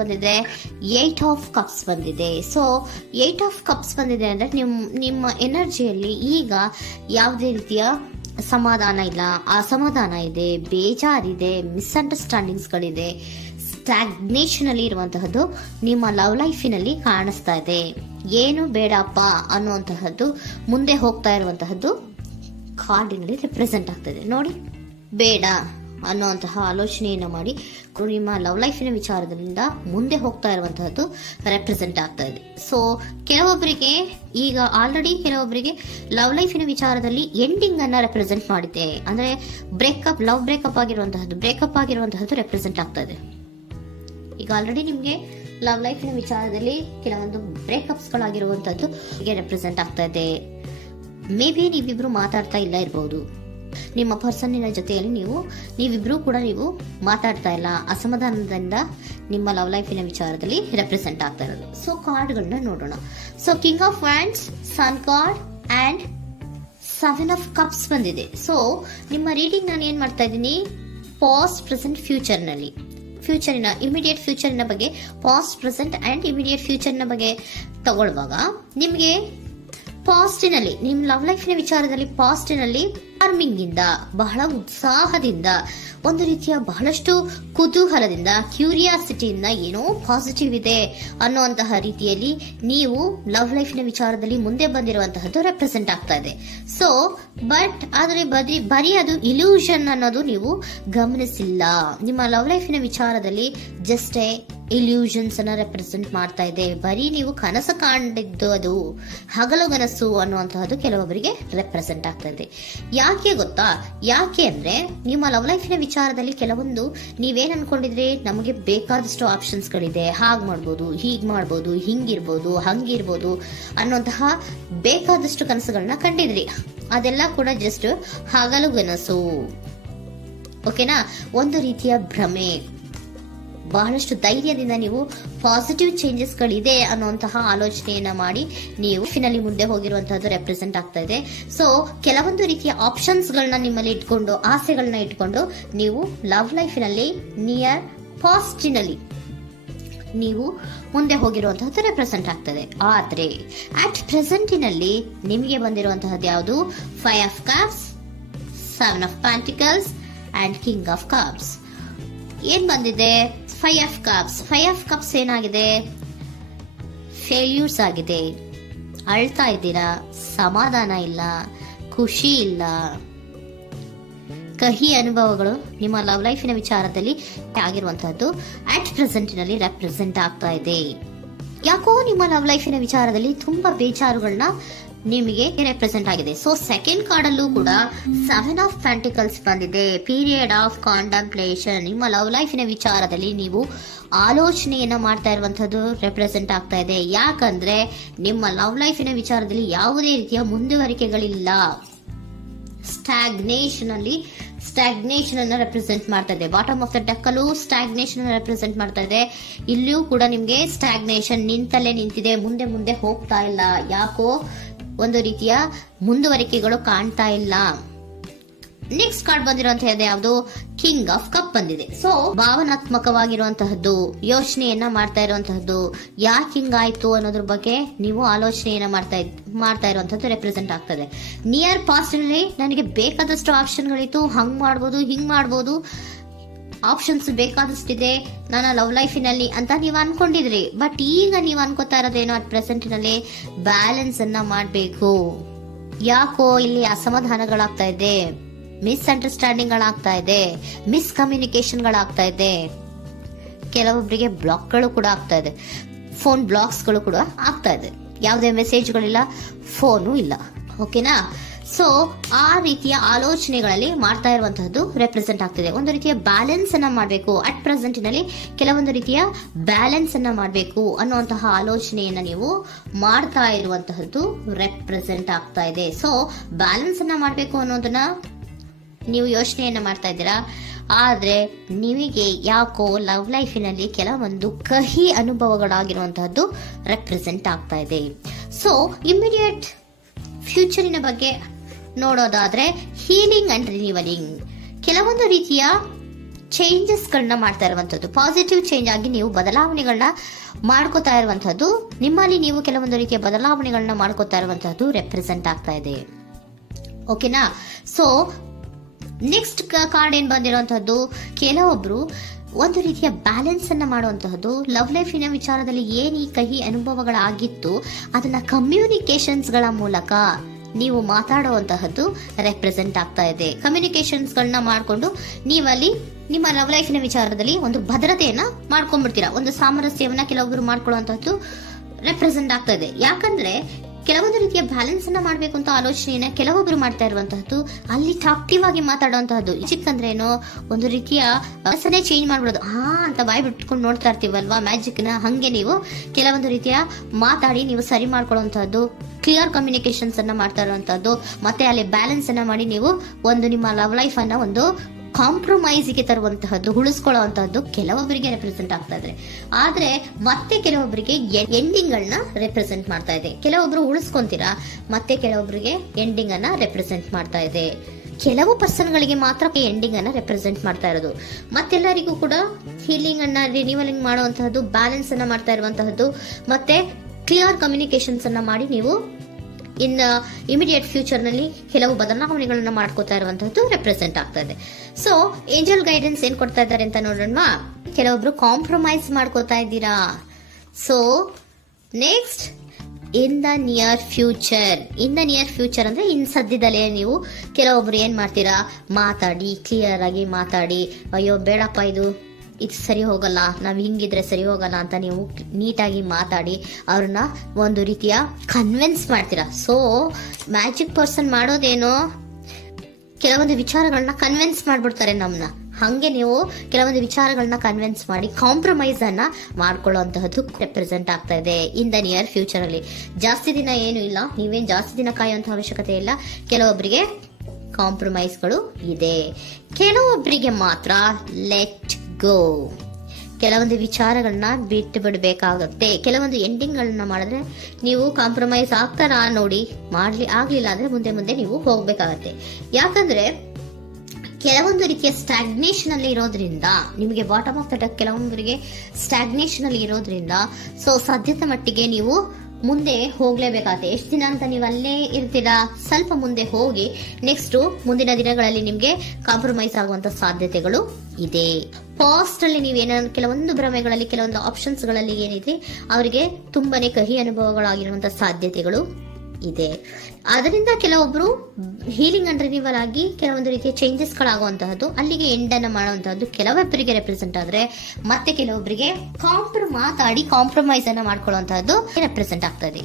ಬಂದಿದೆ? 8 of cups ಬಂದಿದೆ. So 8 of cups ಬಂದಿದೆ ಅಂದ್ರೆ ನಿಮ್ಮ ಎನರ್ಜಿಯಲ್ಲಿ ಈಗ ಯಾವುದೇ ರೀತಿಯ ಸಮಾಧಾನ ಇಲ್ಲ, ಅಸಮಾಧಾನ ಇದೆ, ಬೇಜಾರಿದೆ, ಮಿಸ್ಅಂಡರ್ಸ್ಟ್ಯಾಂಡಿಂಗ್ಸ್ಗಳಿದೆ, ಸ್ಟಾಗ್ನೇಷನ್ ಅಲ್ಲಿ ಇರುವಂತಹದ್ದು ನಿಮ್ಮ ಲವ್ ಲೈಫಿನಲ್ಲಿ ಕಾಣಿಸ್ತಾ ಇದೆ. ಏನು ಬೇಡಪ್ಪ ಅನ್ನುವಂತಹದ್ದು ಮುಂದೆ ಹೋಗ್ತಾ ಇರುವಂತಹದ್ದು ಕಾರ್ಡಿನಲ್ಲಿ ರೆಪ್ರೆಸೆಂಟ್ ಆಗ್ತದೆ. ನೋಡಿ, ಬೇಡ ಅನ್ನುವಂತಹ ಆಲೋಚನೆಯನ್ನು ಮಾಡಿ ನಿಮ್ಮ ಲವ್ ಲೈಫಿನ ವಿಚಾರದಿಂದ ಮುಂದೆ ಹೋಗ್ತಾ ಇರುವಂತಹದ್ದು ರೆಪ್ರೆಸೆಂಟ್ ಆಗ್ತಾ ಇದೆ. ಸೊ ಕೆಲವೊಬ್ಬರಿಗೆ ಈಗ ಆಲ್ರೆಡಿ ಕೆಲವೊಬ್ಬರಿಗೆ ಲವ್ ಲೈಫಿನ ವಿಚಾರದಲ್ಲಿ ಎಂಡಿಂಗ್ ಅನ್ನ ರೆಪ್ರೆಸೆಂಟ್ ಮಾಡಿದೆ. ಅಂದ್ರೆ ಲವ್ ಬ್ರೇಕಪ್ ಆಗಿರುವಂತಹದ್ದು ರೆಪ್ರೆಸೆಂಟ್ ಆಗ್ತಾ ಇದೆ. ಈಗ ಆಲ್ರೆಡಿ ನಿಮ್ಗೆ ಲವ್ ಲೈಫಿನ ವಿಚಾರದಲ್ಲಿ ಕೆಲವೊಂದು ಬ್ರೇಕಪ್ಸ್ ಗಳಾಗಿರುವಂತದ್ದು ರೆಪ್ರೆಸೆಂಟ್ ಆಗ್ತಾ ಇದೆ. ಮೇ ಬಿ ನೀವಿಬ್ರು ಮಾತಾಡ್ತಾ ಇಲ್ಲ ಇರಬಹುದು, ನಿಮ್ಮ ಪರ್ಸನ್ನಿನ ಜೊತೆಯಲ್ಲಿ ನೀವಿಬ್ರು ಕೂಡ ಮಾತಾಡ್ತಾ ಇಲ್ಲ, ಅಸಮಾಧಾನದಿಂದ ನಿಮ್ಮ ಲವ್ ಲೈಫಿನ ವಿಚಾರದಲ್ಲಿ ರೆಪ್ರೆಸೆಂಟ್ ಆಗ್ತಾ ಇರೋದು. ಸೊ ಕಾರ್ಡ್ಗಳನ್ನ ನೋಡೋಣ. So king of wands, sun card and 7 of cups ಬಂದಿದೆ. ಸೊ ನಿಮ್ಮ ರೀಡಿಂಗ್ ನಾನು ಏನ್ ಮಾಡ್ತಾ ಇದ್ದೀನಿ, ಪಾಸ್ಟ್, ಪ್ರೆಸೆಂಟ್, ಫ್ಯೂಚರಿನ ಇಮಿಡಿಯೇಟ್ ಫ್ಯೂಚರಿನ ಬಗ್ಗೆ, ಪಾಸ್ಟ್, ಪ್ರೆಸೆಂಟ್ ಅಂಡ್ ಇಮಿಡಿಯೇಟ್ ಫ್ಯೂಚರ್ನ ಬಗ್ಗೆ ತಗೊಳ್ಳುವಾಗ ನಿಮಗೆ ಪಾಸ್ಟಿನಲ್ಲಿ ನಿಮ್ಮ ಲವ್ ಲೈಫಿನ ವಿಚಾರದಲ್ಲಿ ಪಾಸ್ಟಿನಲ್ಲಿ ಚಾರ್ಮಿಂಗ್ ಇಂದ, ಬಹಳ ಉತ್ಸಾಹದಿಂದ, ಒಂದು ರೀತಿಯ ಬಹಳಷ್ಟು ಕುತೂಹಲದಿಂದ, ಕ್ಯೂರಿಯಾಸಿಟಿಯಿಂದ ಏನೋ ಪಾಸಿಟಿವ್ ಇದೆ ಅನ್ನುವಂತಹ ರೀತಿಯಲ್ಲಿ ನೀವು ಲವ್ ಲೈಫಿನ ವಿಚಾರದಲ್ಲಿ ಮುಂದೆ ಬಂದಿರುವಂತಹದ್ದು ರೆಪ್ರೆಸೆಂಟ್ ಆಗ್ತಾ ಇದೆ. ಸೊ ಆದರೆ ಬರೀ ಅದು ಇಲ್ಯೂಷನ್ ಅನ್ನೋದು ನೀವು ಗಮನಿಸಿಲ್ಲ. ನಿಮ್ಮ ಲವ್ ಲೈಫಿನ ವಿಚಾರದಲ್ಲಿ ಜಸ್ಟ್ ಇಲ್ಯೂಷನ್ಸ್ ಅನ್ನ ರೆಪ್ರೆಸೆಂಟ್ ಮಾಡ್ತಾ ಇದೆ. ಬರೀ ನೀವು ಕನಸು ಕಾಣಿದ್ದು ಅದು ಹಗಲುಗನಸು ಅನ್ನುವಂತಹದ್ದು ಕೆಲವೊಬ್ಬರಿಗೆ ರೆಪ್ರೆಸೆಂಟ್ ಆಗ್ತಾ ಇದೆ. ಯಾಕೆ ಗೊತ್ತಾ? ಯಾಕೆ ಅಂದ್ರೆ ನಿಮ್ಮ ಲವ್ ಲೈಫಿನ ವಿಚಾರದಲ್ಲಿ ಕೆಲವೊಂದು ನೀವೇನ್ ಅನ್ಕೊಂಡಿದ್ರೆ, ನಮಗೆ ಬೇಕಾದಷ್ಟು ಆಪ್ಷನ್ಸ್ ಗಳಿದೆ, ಹಾಗ್ ಮಾಡ್ಬೋದು, ಹೀಗ್ ಮಾಡ್ಬೋದು, ಹಿಂಗಿರ್ಬೋದು, ಹಂಗಿರ್ಬೋದು ಅನ್ನುವಂತಹ ಬೇಕಾದಷ್ಟು ಕನಸುಗಳನ್ನ ಕಂಡಿದ್ರಿ. ಅದೆಲ್ಲ ಕೂಡ ಜಸ್ಟ್ ಹಗಲುಗನಸು. ಓಕೆನಾ? ಒಂದು ರೀತಿಯ ಭ್ರಮೆ. ಬಹಳಷ್ಟು ಧೈರ್ಯದಿಂದ ನೀವು ಪಾಸಿಟಿವ್ ಚೇಂಜಸ್ ಗಳಿದೆ ಅನ್ನುವಂತಹ ಆಲೋಚನೆಯನ್ನ ಮಾಡಿ ನೀವು ಫಿನಲ್ಲಿ ಮುಂದೆ ಹೋಗಿರುವಂತಹದ್ದು ರೆಪ್ರೆಸೆಂಟ್ ಆಗ್ತಾ ಇದೆ. ಸೊ ಕೆಲವೊಂದು ರೀತಿಯ ಆಪ್ಷನ್ಸ್ ಗಳನ್ನ ನಿಮ್ಮಲ್ಲಿ ಇಟ್ಕೊಂಡು, ಆಸೆಗಳನ್ನ ಇಟ್ಕೊಂಡು ನೀವು ಲವ್ ಲೈಫಿನಲ್ಲಿ ನಿಯರ್ ಪಾಸ್ಟಿನಲ್ಲಿ ನೀವು ಮುಂದೆ ಹೋಗಿರುವಂತಹದ್ದು ರೆಪ್ರೆಸೆಂಟ್ ಆಗ್ತದೆ. ಆದ್ರೆ ಅಟ್ ಪ್ರೆಸೆಂಟಿನಲ್ಲಿ ನಿಮಗೆ ಬಂದಿರುವಂತಹದ್ದು ಯಾವುದು? 5 of cups, 7 of pentacles and king of cups. ಏನ್ ಬಂದಿದೆ? 5 ಆಫ್ ಕಪ್ಸ್. 5 ಆಫ್ ಕಪ್ಸ್ ಏನಾಗಿದೆ? ಫೇಲ್ಯೂರ್ಸ್ ಆಗಿದೆ, ಅಳ್ತಾ ಇದ್ದೀರಾ, ಸಮಾಧಾನ ಇಲ್ಲ, ಖುಷಿ ಇಲ್ಲ, ಕಹಿ ಅನುಭವಗಳು ನಿಮ್ಮ ಲವ್ ಲೈಫಿನ ವಿಚಾರದಲ್ಲಿ ಆಗಿರುವಂತಹದ್ದು ಅಟ್ ಪ್ರೆಸೆಂಟಿನಲ್ಲಿ ರೆಪ್ರೆಸೆಂಟ್ ಆಗ್ತಾ ಇದೆ. ಯಾಕೋ ನಿಮ್ಮ ಲವ್ ಲೈಫಿನ ವಿಚಾರದಲ್ಲಿ ತುಂಬಾ ಬೇಜಾರುಗಳನ್ನ ನಿಮಗೆ ರೆಪ್ರೆಸೆಂಟ್ ಆಗಿದೆ. ಸೊ ಸೆಕೆಂಡ್ ಕಾರ್ಡ್ ಅಲ್ಲೂ ಕೂಡ 7 ಆಫ್ ಪ್ಯಾಂಟಿಕಲ್ಸ್ ಬಂದಿದೆ. Period of contemplation. ನಿಮ್ಮ ಲವ್ ಲೈಫಿನ ವಿಚಾರದಲ್ಲಿ ನೀವು ಆಲೋಚನೆಯನ್ನ ಮಾಡ್ತಾ ಇರುವಂತದ್ದು ರೆಪ್ರೆಸೆಂಟ್ ಆಗ್ತಾ ಇದೆ. ಯಾಕಂದ್ರೆ ನಿಮ್ಮ ಲವ್ ಲೈಫಿನ ವಿಚಾರದಲ್ಲಿ ಯಾವುದೇ ರೀತಿಯ ಮುಂದುವರಿಕೆಗಳಿಲ್ಲ. ಸ್ಟಾಗ್ನೇಷನ್ ಅನ್ನ ರೆಪ್ರೆಸೆಂಟ್ ಮಾಡ್ತಾ ಇದೆ. ಬಾಟಮ್ ಆಫ್ ದ ಡೆಕ್ ಅಲ್ಲೂ ಸ್ಟಾಗ್ನೇಷನ್ ಅನ್ನ ರೆಪ್ರೆಸೆಂಟ್ ಮಾಡ್ತಾ ಇದೆ. ಇಲ್ಲಿಯೂ ಕೂಡ ನಿಮ್ಗೆ ಸ್ಟಾಗ್ನೇಷನ್, ನಿಂತಲ್ಲೇ ನಿಂತಿದೆ, ಮುಂದೆ ಹೋಗ್ತಾ ಇಲ್ಲ. ಯಾಕೋ ಒಂದು ರೀತಿಯ ಮುಂದುವರಿಕೆಗಳು ಕಾಣ್ತಾ ಇಲ್ಲ. ನೆಕ್ಸ್ಟ್ ಕಾರ್ಡ್ ಬಂದಿರುವಂತಹದ್ದು ಯಾವುದು? ಕಿಂಗ್ ಆಫ್ ಕಪ್ ಬಂದಿದೆ. ಸೊ ಭಾವನಾತ್ಮಕವಾಗಿರುವಂತಹದ್ದು, ಯೋಚನೆಯನ್ನ ಮಾಡ್ತಾ ಇರುವಂತಹದ್ದು, ಯಾಕೆ ಹಿಂಗಾಯ್ತು ಅನ್ನೋದ್ರ ಬಗ್ಗೆ ನೀವು ಆಲೋಚನೆಯನ್ನ ಮಾಡ್ತಾ ಇರುವಂತಹದ್ದು ರೆಪ್ರೆಸೆಂಟ್ ಆಗ್ತದೆ. ನಿಯರ್ ಪಾಸ್ಟ್ ನಲ್ಲಿ ನನಗೆ ಬೇಕಾದಷ್ಟು ಆಪ್ಷನ್ಗಳಿತ್ತು, ಹಂಗ್ ಮಾಡ್ಬೋದು, ಹಿಂಗ್ ಮಾಡ್ಬೋದು, ಆಪ್ಷನ್ಸ್ ಬೇಕಾದಷ್ಟಿದೆ ನನ್ನ ಲವ್ ಲೈಫಿನಲ್ಲಿ ಅಂತ ನೀವು ಅನ್ಕೊಂಡಿದ್ರಿ. ಬಟ್ ಈಗ ನೀವು ಅನ್ಕೋತಾ ಇರೋದೇನೋ ಅಟ್ ಪ್ರೆಸೆಂಟಿನಲ್ಲಿ ಬ್ಯಾಲೆನ್ಸ್ ಅನ್ನ ಮಾಡಬೇಕು. ಯಾಕೋ ಇಲ್ಲಿ ಅಸಮಾಧಾನಗಳಾಗ್ತಾ ಇದೆ, ಮಿಸ್ಅಂಡರ್ಸ್ಟ್ಯಾಂಡಿಂಗ್ ಗಳಾಗ್ತಾ ಇದೆ, ಮಿಸ್ಕಮ್ಯುನಿಕೇಶನ್ ಗಳಾಗ್ತಾ ಇದೆ. ಕೆಲವೊಬ್ಬರಿಗೆ ಬ್ಲಾಕ್ಗಳು ಕೂಡ ಆಗ್ತಾ ಇದೆ, ಫೋನ್ ಬ್ಲಾಕ್ಸ್ಗಳು ಕೂಡ ಆಗ್ತಾ ಇದೆ. ಯಾವುದೇ ಮೆಸೇಜ್ಗಳಿಲ್ಲ, ಫೋನು ಇಲ್ಲ. ಓಕೆನಾ? ಸೊ ಆ ರೀತಿಯ ಆಲೋಚನೆಗಳಲ್ಲಿ ಮಾಡ್ತಾ ಇರುವಂತಹದ್ದು ರೆಪ್ರೆಸೆಂಟ್ ಆಗ್ತಿದೆ. ಒಂದು ರೀತಿಯ ಬ್ಯಾಲೆನ್ಸ್ ಅನ್ನ ಮಾಡಬೇಕು. ಅಟ್ ಪ್ರೆಸೆಂಟಿನಲ್ಲಿ ಕೆಲವೊಂದು ರೀತಿಯ ಬ್ಯಾಲೆನ್ಸ್ ಅನ್ನ ಮಾಡಬೇಕು ಅನ್ನುವಂತಹ ಆಲೋಚನೆಯನ್ನ ನೀವು ಮಾಡ್ತಾ ಇರುವಂತಹದ್ದು ರೆಪ್ರೆಸೆಂಟ್ ಆಗ್ತಾ ಇದೆ. ಸೊ ಬ್ಯಾಲೆನ್ಸ್ ಅನ್ನ ಮಾಡಬೇಕು ಅನ್ನೋದನ್ನ ನೀವು ಯೋಚನೆಯನ್ನ ಮಾಡ್ತಾ ಇದ್ದೀರಾ. ಆದ್ರೆ ನಿಮಗೆ ಯಾಕೋ ಲವ್ ಲೈಫಿನಲ್ಲಿ ಕೆಲವೊಂದು ಕಹಿ ಅನುಭವಗಳಾಗಿರುವಂತಹದ್ದು ರೆಪ್ರೆಸೆಂಟ್ ಆಗ್ತಾ ಇದೆ. ಸೊ ಇಮಿಡಿಯೇಟ್ ಫ್ಯೂಚರಿನ ಬಗ್ಗೆ ನೋಡೋದಾದ್ರೆ ಹೀಲಿಂಗ್ ಅಂಡ್ ರಿನಿವಲಿಂಗ್, ಕೆಲವೊಂದು ರೀತಿಯ ಚೇಂಜಸ್ಗಳನ್ನ ಮಾಡ್ತಾ ಇರುವಂತದ್ದು, ಪಾಸಿಟಿವ್ ಚೇಂಜ್ ಆಗಿ ನೀವು ಬದಲಾವಣೆಗಳನ್ನ ಮಾಡ್ಕೋತಾ ಇರುವಂತದ್ದು, ನಿಮ್ಮಲ್ಲಿ ನೀವು ಕೆಲವೊಂದು ರೀತಿಯ ಬದಲಾವಣೆಗಳನ್ನ ಮಾಡ್ಕೋತಾ ಇರುವಂತದ್ದು ರೆಪ್ರೆಸೆಂಟ್ ಆಗ್ತಾ ಇದೆ. ಓಕೆನಾ? ಸೊ ನೆಕ್ಸ್ಟ್ ಕಾರ್ಡ್ ಏನ್ ಬಂದಿರುವಂತದ್ದು, ಕೆಲವೊಬ್ರು ಒಂದು ರೀತಿಯ ಬ್ಯಾಲೆನ್ಸ್ ಅನ್ನ ಮಾಡುವಂತಹದ್ದು, ಲವ್ ಲೈಫಿನ ವಿಚಾರದಲ್ಲಿ ಏನ್ ಈ ಕಹಿ ಅನುಭವಗಳಾಗಿತ್ತು ಅದನ್ನ ಕಮ್ಯುನಿಕೇಶನ್ಸ್ ಗಳ ಮೂಲಕ ನೀವು ಮಾತಾಡುವಂತಹದ್ದು ರೆಪ್ರೆಸೆಂಟ್ ಆಗ್ತಾ ಇದೆ. ಕಮ್ಯುನಿಕೇಶನ್ಸ್ ಗಳನ್ನ ಮಾಡ್ಕೊಂಡು ನೀವಲ್ಲಿ ನಿಮ್ಮ ಲವ್ ಲೈಫಿನ ವಿಚಾರದಲ್ಲಿ ಒಂದು ಭದ್ರತೆಯನ್ನ ಮಾಡ್ಕೊಂಡ್ಬಿಡ್ತೀರಾ, ಒಂದು ಸಾಮರಸ್ಯವನ್ನ ಕೆಲವೊಬ್ರು ಮಾಡ್ಕೊಳ್ಳುವಂತಹದ್ದು ರೆಪ್ರೆಸೆಂಟ್ ಆಗ್ತಾ ಇದೆ. ಯಾಕಂದ್ರೆ ಕೆಲವೊಂದು ರೀತಿಯ ಬ್ಯಾಲೆನ್ಸ್ ಅನ್ನ ಮಾಡ್ಬೇಕು ಅಂತ ಆಲೋಚನೆಯನ್ನ ಕೆಲವೊಬ್ರು ಮಾಡ್ತಾ ಇರುವಂತಹದ್ದು, ಅಲ್ಲಿ ಟಾಕ್ಟಿವ್ ಆಗಿ ಮಾತಾಡುವಂತಹದ್ದು. ಚಿಕ್ಕಂದ್ರೇನೋ ಒಂದು ರೀತಿಯ ಮನಸ್ಸನ್ನೇ ಚೇಂಜ್ ಮಾಡ್ಬಿಡೋದು, ಅಂತ ಬಾಯಿ ಬಿಟ್ಕೊಂಡು ನೋಡ್ತಾ ಇರ್ತೀವಲ್ವಾ ಮ್ಯಾಜಿಕ್ ನ, ಹಂಗೆ ನೀವು ಕೆಲವೊಂದು ರೀತಿಯ ಮಾತಾಡಿ ನೀವು ಸರಿ ಮಾಡ್ಕೊಳ್ಳುವಂತಹದ್ದು, ಕ್ಲಿಯರ್ ಕಮ್ಯುನಿಕೇಶನ್ಸ್ ಅನ್ನ ಮಾಡ್ತಾ ಇರುವಂತಹದ್ದು, ಮತ್ತೆ ಅಲ್ಲಿ ಬ್ಯಾಲೆನ್ಸ್ ಅನ್ನ ಮಾಡಿ ನೀವು ಒಂದು ನಿಮ್ಮ ಲವ್ ಲೈಫ್ ಅನ್ನ ಒಂದು ಕಾಂಪ್ರಮೈಸ್ಗೆ ತರುವಂತಹದ್ದು, ಉಳಿಸ್ಕೊಳ್ಳುವಂತಹದ್ದು ಕೆಲವೊಬ್ಬರಿಗೆ ರೆಪ್ರೆಸೆಂಟ್ ಆಗ್ತಾ ಇದೆ. ಆದ್ರೆ ಮತ್ತೆ ಕೆಲವೊಬ್ಬರಿಗೆ ಎಂಡಿಂಗ್ ಗಳನ್ನ ರೆಪ್ರೆಸೆಂಟ್ ಮಾಡ್ತಾ ಇದೆ. ಕೆಲವೊಬ್ರು ಉಳಿಸ್ಕೊಂತೀರಾ, ಮತ್ತೆ ಕೆಲವೊಬ್ಬರಿಗೆ ಎಂಡಿಂಗ್ ಅನ್ನ ರೆಪ್ರೆಸೆಂಟ್ ಮಾಡ್ತಾ ಇದೆ. ಕೆಲವು ಪರ್ಸನ್ ಗಳಿಗೆ ಮಾತ್ರ ಎಂಡಿಂಗ್ ಅನ್ನ ರೆಪ್ರೆಸೆಂಟ್ ಮಾಡ್ತಾ ಇರೋದು, ಮತ್ತೆಲ್ಲರಿಗೂ ಕೂಡ ಹೀಲಿಂಗ್ ಅನ್ನ ರಿನ್ಯೂವಲಿಂಗ್ ಮಾಡುವಂತಹದ್ದು, ಬ್ಯಾಲೆನ್ಸ್ ಅನ್ನ ಮಾಡ್ತಾ ಇರುವಂತಹದ್ದು, ಮತ್ತೆ ಕ್ಲಿಯರ್ ಕಮ್ಯುನಿಕೇಶನ್ಸ್ ಅನ್ನ ಮಾಡಿ ನೀವು ಇಮಿಡಿಯೇಟ್ ಫ್ಯೂಚರ್ ನಲ್ಲಿ ಕೆಲವು ಬದಲಾವಣೆಗಳನ್ನ ಮಾಡ್ಕೋತಾ ಇರುವಂತಹದ್ದು ರೆಪ್ರೆಸೆಂಟ್ ಆಗ್ತಾ ಇದೆ. ಸೊ ಏಂಜಲ್ ಗೈಡೆನ್ಸ್ ಏನ್ ಕೊಡ್ತಾ ಇದ್ದಾರೆ ಅಂತ ನೋಡೋಣ. ಕೆಲವೊಬ್ರು ಕಾಂಪ್ರಮೈಸ್ ಮಾಡ್ಕೋತಾ ಇದ್ದೀರಾ. So next, in the near future ಅಂದ್ರೆ ಇನ್ ಸದ್ಯದಲ್ಲೇ ನೀವು ಕೆಲವೊಬ್ರು ಏನ್ ಮಾಡ್ತೀರಾ, ಮಾತಾಡಿ ಕ್ಲಿಯರ್ ಆಗಿ ಮಾತಾಡಿ, ಅಯ್ಯೋ ಬೇಡಪ್ಪ ಇದು ಸರಿ ಹೋಗಲ್ಲ, ನಾವ್ ಹಿಂಗಿದ್ರೆ ಸರಿ ಹೋಗಲ್ಲ ಅಂತ ನೀವು ನೀಟಾಗಿ ಮಾತಾಡಿ ಅವ್ರನ್ನ ಒಂದು ರೀತಿಯ ಕನ್ವಿನ್ಸ್ ಮಾಡ್ತೀರಾ. ಸೊ ಮ್ಯಾಜಿಕ್ ಪರ್ಸನ್ ಮಾಡೋದೇನೋ ಕೆಲವೊಂದು ವಿಚಾರಗಳನ್ನ ಕನ್ವಿನ್ಸ್ ಮಾಡ್ಬಿಡ್ತಾರೆ ನಮ್ನ, ಹಂಗೆ ನೀವು ಕೆಲವೊಂದು ವಿಚಾರಗಳನ್ನ ಕನ್ವಿನ್ಸ್ ಮಾಡಿ ಕಾಂಪ್ರಮೈಸ್ ಅನ್ನ ಮಾಡ್ಕೊಳ್ಳುವಂತಹದ್ದು ರೆಪ್ರೆಸೆಂಟ್ ಆಗ್ತಾ ಇದೆ ಇನ್ ದ ನಿಯರ್ ಫ್ಯೂಚರ್ ಅಲ್ಲಿ. ಜಾಸ್ತಿ ದಿನ ಏನು ಇಲ್ಲ, ನೀವೇನ್ ಜಾಸ್ತಿ ದಿನ ಕಾಯುವಂತ ಅವಶ್ಯಕತೆ ಇಲ್ಲ. ಕೆಲವೊಬ್ಬರಿಗೆ ಕಾಂಪ್ರಮೈಸ್ಗಳು ಇದೆ, ಕೆಲವೊಬ್ಬರಿಗೆ ಮಾತ್ರ ಲೆಟ್ ಗೋ, ಕೆಲವೊಂದು ವಿಚಾರಗಳನ್ನ ಬಿಟ್ಟು ಬಿಡಬೇಕಾಗುತ್ತೆ. ಕೆಲವೊಂದು ಎಂಡಿಂಗ್ ಗಳನ್ನ ಮಾಡಿದ್ರೆ ನೀವು ಕಾಂಪ್ರಮೈಸ್ ಆಗ್ತಾರಾ ನೋಡಿ, ಆಗ್ಲಿಲ್ಲ ಅಂದ್ರೆ ಮುಂದೆ ನೀವು ಹೋಗ್ಬೇಕಾಗತ್ತೆ. ಯಾಕಂದ್ರೆ ಕೆಲವೊಂದು ರೀತಿಯ ಸ್ಟಾಗ್ನೇಷನ್ ಅಲ್ಲಿ ಇರೋದ್ರಿಂದ, ನಿಮಗೆ ಬಾಟಮ್ ಆಫ್ ದ ಡೆಕ್ ಕೆಲವೊಬ್ಬರಿಗೆ ಸ್ಟಾಗ್ನೇಷನ್ ಅಲ್ಲಿ ಇರೋದ್ರಿಂದ, ಸೊ ಸಾಧ್ಯತೆ ಮಟ್ಟಿಗೆ ನೀವು ಮುಂದೆ ಹೋಗ್ಲೇಬೇಕಾಗತ್ತೆ. ಎಷ್ಟು ದಿನ ಅಂತ ನೀವು ಅಲ್ಲೇ ಇರ್ತೀರಾ, ಸ್ವಲ್ಪ ಮುಂದೆ ಹೋಗಿ ನೆಕ್ಸ್ಟ್ ಮುಂದಿನ ದಿನಗಳಲ್ಲಿ ನಿಮ್ಗೆ ಕಾಂಪ್ರಮೈಸ್ ಆಗುವಂತ ಸಾಧ್ಯತೆಗಳು ಇದೆ. ಪಾಸ್ಟ್ ಅಲ್ಲಿ ನೀವೇನಾದ್ರು ಕೆಲವೊಂದು ಭ್ರಮೆಗಳಲ್ಲಿ, ಕೆಲವೊಂದು ಆಪ್ಷನ್ಸ್ ಗಳಲ್ಲಿ ಏನಿದೆ ಅವರಿಗೆ ತುಂಬಾನೇ ಕಹಿ ಅನುಭವಗಳಾಗಿರುವಂತಹ ಸಾಧ್ಯತೆಗಳು ಇದೆ. ಅದರಿಂದ ಕೆಲವೊಬ್ರು ಹೀಲಿಂಗ್ ಅಂಡ್ ರಿನಿವಲ್ ಆಗಿ ಕೆಲವೊಂದು ರೀತಿಯ ಚೇಂಜಸ್ ಗಳಾಗುವಂತಹದ್ದು, ಅಲ್ಲಿಗೆ ಎಂಡ್ ಅನ್ನ ಮಾಡುವಂತಹದ್ದು ಕೆಲವೊಬ್ಬರಿಗೆ ರೆಪ್ರೆಸೆಂಟ್ ಆದ್ರೆ, ಮತ್ತೆ ಕೆಲವೊಬ್ಬರಿಗೆ ಮಾತಾಡಿ ಕಾಂಪ್ರಮೈಸ್ ಅನ್ನ ಮಾಡ್ಕೊಳ್ಳುವಂತಹದ್ದು ರೆಪ್ರೆಸೆಂಟ್ ಆಗ್ತದೆ.